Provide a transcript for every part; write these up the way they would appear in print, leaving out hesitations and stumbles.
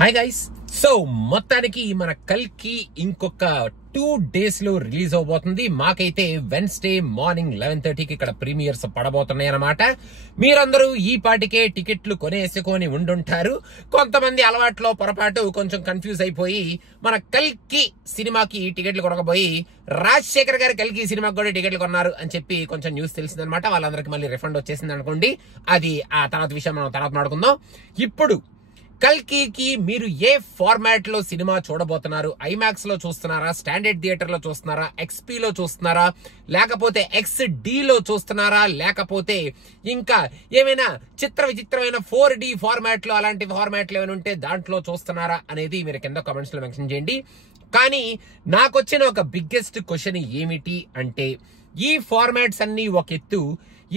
Hi guys. So మొత్తానికి మన కల్కి ఇంకొక 2 days లో రిలీజ్ అవబోతుంది. మాకైతే వెన్స్డే మార్నింగ్ 11:30కి ఇక్కడ ప్రీమియర్స్ పడబోతున్నాయి అన్నమాట. మీరందరూ ఈ పాటికే టికెట్లు కొనేసుకొని ఉండుంటారు. కొంతమంది అలవాట్లో పొరపాటు కొంచెం కన్ఫ్యూజ్ అయిపోయి మన కల్కి సినిమాకి టికెట్లు కొనకపోయి రాజశేఖర్ గారి కల్కి సినిమాకి కూడా టికెట్లు కొన్నారు అని చెప్పి కొంచెం న్యూస్ తెలిసిందనమాట. వాళ్ళందరికీ మళ్ళీ రిఫండ్ వచ్చేసింది అనుకోండి. అది ఆ తర్వాత విషయం మనం తర్వాత మాట్లాడుకుందాం. ఇప్పుడు కల్కి మీరు ఏ ఫార్మాట్ లో సినిమా చూడబోతున్నారు? ఐమాక్స్ లో చూస్తున్నారా, స్టాండర్డ్ థియేటర్ లో చూస్తున్నారా, XP లో చూస్తున్నారా, లేకపోతే XD లో చూస్తున్నారా, లేకపోతే ఇంకా ఏమైనా విచిత్రమైన 4D ఫార్మాట్ లో అలాంటి ఫార్మాట్లు ఏమైనా ఉంటే దాంట్లో చూస్తున్నారా అనేది మీరు కింద కామెంట్స్ లో మెన్షన్ చేయండి. కానీ నాకు వచ్చిన ఒక బిగ్గెస్ట్ క్వశ్చన్ ఏమిటి అంటే, ఈ ఫార్మాట్స్ అన్ని ఒక ఎత్తు,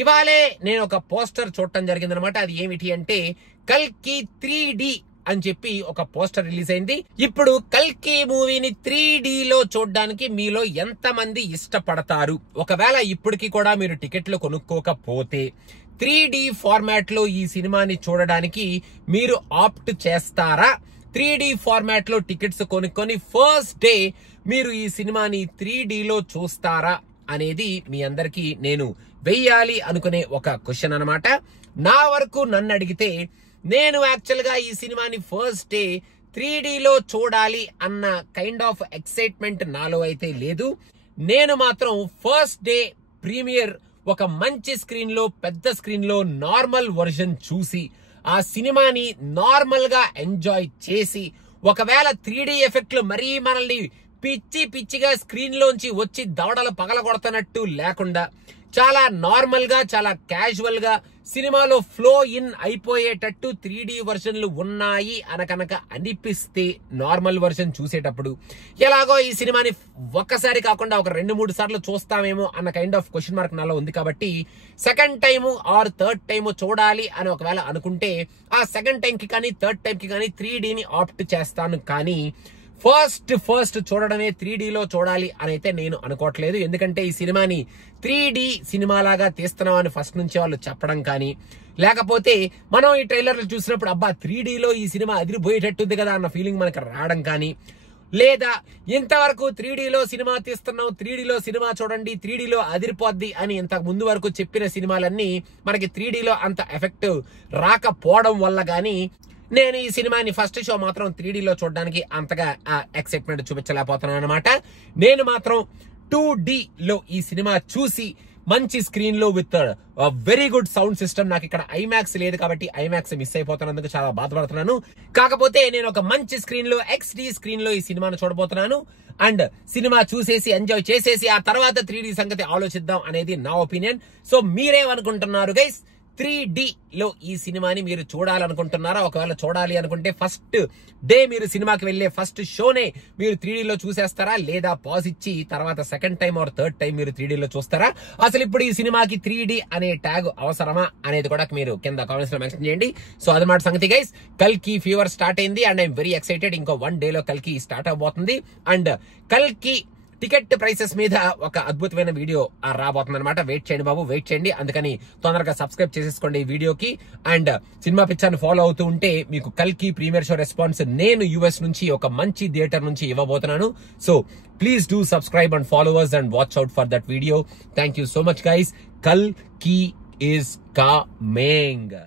ఇవాళే నేను ఒక పోస్టర్ చూడటం జరిగిందనమాట. అది ఏమిటి అంటే కల్కి 3D అని చెప్పి ఒక పోస్టర్ రిలీజ్ అయింది. ఇప్పుడు కల్కి మూవీని 3D లో చూడడానికి మీలో ఎంతమంది ఇష్టపడతారు? ఒకవేళ ఇప్పటికి కూడా మీరు టికెట్లు కొనుక్కోకపోతే 3D ఫార్మాట్ లో ఈ సినిమాని చూడడానికి మీరు ఆప్ట్ చేస్తారా? 3D ఫార్మాట్ లో టికెట్స్ కొనుక్కొని ఫస్ట్ డే మీరు ఈ సినిమాని 3D లో చూస్తారా అనేది మీ అందరికీ నేను వెయ్యాలి అనుకునే ఒక క్వశ్చన్ అన్నమాట. నా వరకు నన్ను అడిగితే నేను యాక్చువల్ గా ఈ సినిమాని ఫస్ట్ డే 3D లో చూడాలి అన్న కైండ్ ఆఫ్ ఎక్సైట్మెంట్ నాలో అయితే లేదు. నేను మాత్రం ఫస్ట్ డే ప్రీమియర్ ఒక మంచి స్క్రీన్ లో, పెద్ద స్క్రీన్ లో నార్మల్ వర్షన్ చూసి ఆ సినిమాని నార్మల్ గా ఎంజాయ్ చేసి, ఒకవేళ 3D ఎఫెక్ట్లు మరీ మనల్ని పిచ్చిగా స్క్రీన్ లోంచి వచ్చి దవడలు పగలగొడుతున్నట్టు లేకుండా చాలా నార్మల్ గా, చాలా క్యాజువల్ గా సినిమాలో ఫ్లో ఇన్ అయిపోయేటట్టు 3D వర్షన్లు ఉన్నాయి అనకనక అనిపిస్తే నార్మల్ వర్షన్ చూసేటప్పుడు ఎలాగో ఈ సినిమాని ఒక్కసారి కాకుండా ఒక 2-3 సార్లు చూస్తామేమో అన్న కైండ్ ఆఫ్ క్వశ్చన్ మార్క్ నాలో ఉంది. కాబట్టి second time or third time చూడాలి అని ఒకవేళ అనుకుంటే ఆ సెకండ్ టైం కి కానీ థర్డ్ టైం కి కానీ 3Dని ఆప్ట్ చేస్తాను. కానీ ఫస్ట్ చూడడమే 3D లో చూడాలి అని అయితే నేను అనుకోవట్లేదు. ఎందుకంటే ఈ సినిమాని 3D సినిమా లాగా తీస్తున్నామని ఫస్ట్ నుంచి వాళ్ళు చెప్పడం కానీ, లేకపోతే మనం ఈ ట్రైలర్లు చూసినప్పుడు అబ్బా 3D లో ఈ సినిమా అదిరిపోయేటట్టుంది కదా అన్న ఫీలింగ్ మనకు రావడం కానీ, లేదా ఇంతవరకు 3D లో సినిమా తీస్తున్నాం, 3D లో సినిమా చూడండి, 3D లో అదిరిపోద్ది అని ఇంతకు ముందు వరకు చెప్పిన సినిమాలన్నీ మనకి 3D లో అంత ఎఫెక్ట్ రాకపోవడం వల్ల గానీ నేను ఈ సినిమాని ఫస్ట్ షో మాత్రం 3D లో చూడడానికి అంతగా ఎక్సైట్మెంట్ చూపించలేకపోతున్నాను అనమాట. నేను మాత్రం 2D లో ఈ సినిమా చూసి మంచి స్క్రీన్ లో with very good sound system, నాకు ఇక్కడ ఐమాక్స్ లేదు కాబట్టి ఐమాక్స్ మిస్ అయిపోతున్నందుకు చాలా బాధపడుతున్నాను. కాకపోతే నేను ఒక మంచి స్క్రీన్ లో XD స్క్రీన్ లో ఈ సినిమాను చూడబోతున్నాను. అండ్ సినిమా చూసేసి ఎంజాయ్ చేసేసి ఆ తర్వాత 3D సంగతి ఆలోచిద్దాం అనేది నా ఒపీనియన్. సో మీరేమనుకుంటున్నారు గైస్? 3D లో ఈ సినిమాని మీరు చూడాలనుకుంటున్నారా? ఒకవేళ చూడాలి అనుకుంటే ఫస్ట్ డే మీరు సినిమాకి వెళ్లే ఫస్ట్ షోనే మీరు 3D లో చూసేస్తారా, లేదా పాజ్ ఇచ్చి తర్వాత second time or third time మీరు 3D లో చూస్తారా? అసలు ఇప్పుడు ఈ సినిమాకి 3D అనే ట్యాగ్ అవసరమా అనేది కూడా మీరు కింద కామెంట్స్ లో మెన్షన్ చేయండి. సో అదనమాట సంగతి గైస్. కల్కి ఫీవర్ స్టార్ట్ అయింది అండ్ ఐఎమ్ వెరీ ఎక్సైటెడ్. ఇంకో 1 day లో కల్కి స్టార్ట్ అవబోతుంది. అండ్ కల్కి టికెట్ ప్రైసెస్ మీద ఒక అద్భుతమైన వీడియో రాబోతుంది అనమాట. వెయిట్ చేయండి బాబు, వెయిట్ చేయండి. అందుకని తొందరగా సబ్స్క్రైబ్ చేసేసుకోండి ఈ వీడియోకి. అండ్ సినిమా పిక్చర్ని ఫాలో అవుతూ ఉంటే మీకు కల్కి ప్రీమియర్ షో రెస్పాన్స్ నేను US నుంచి ఒక మంచి థియేటర్ నుంచి ఇవ్వబోతున్నాను. So please do subscribe and followers and watch out for that video. Thank you so much guys. కల్కి ఈస్ కమింగ్.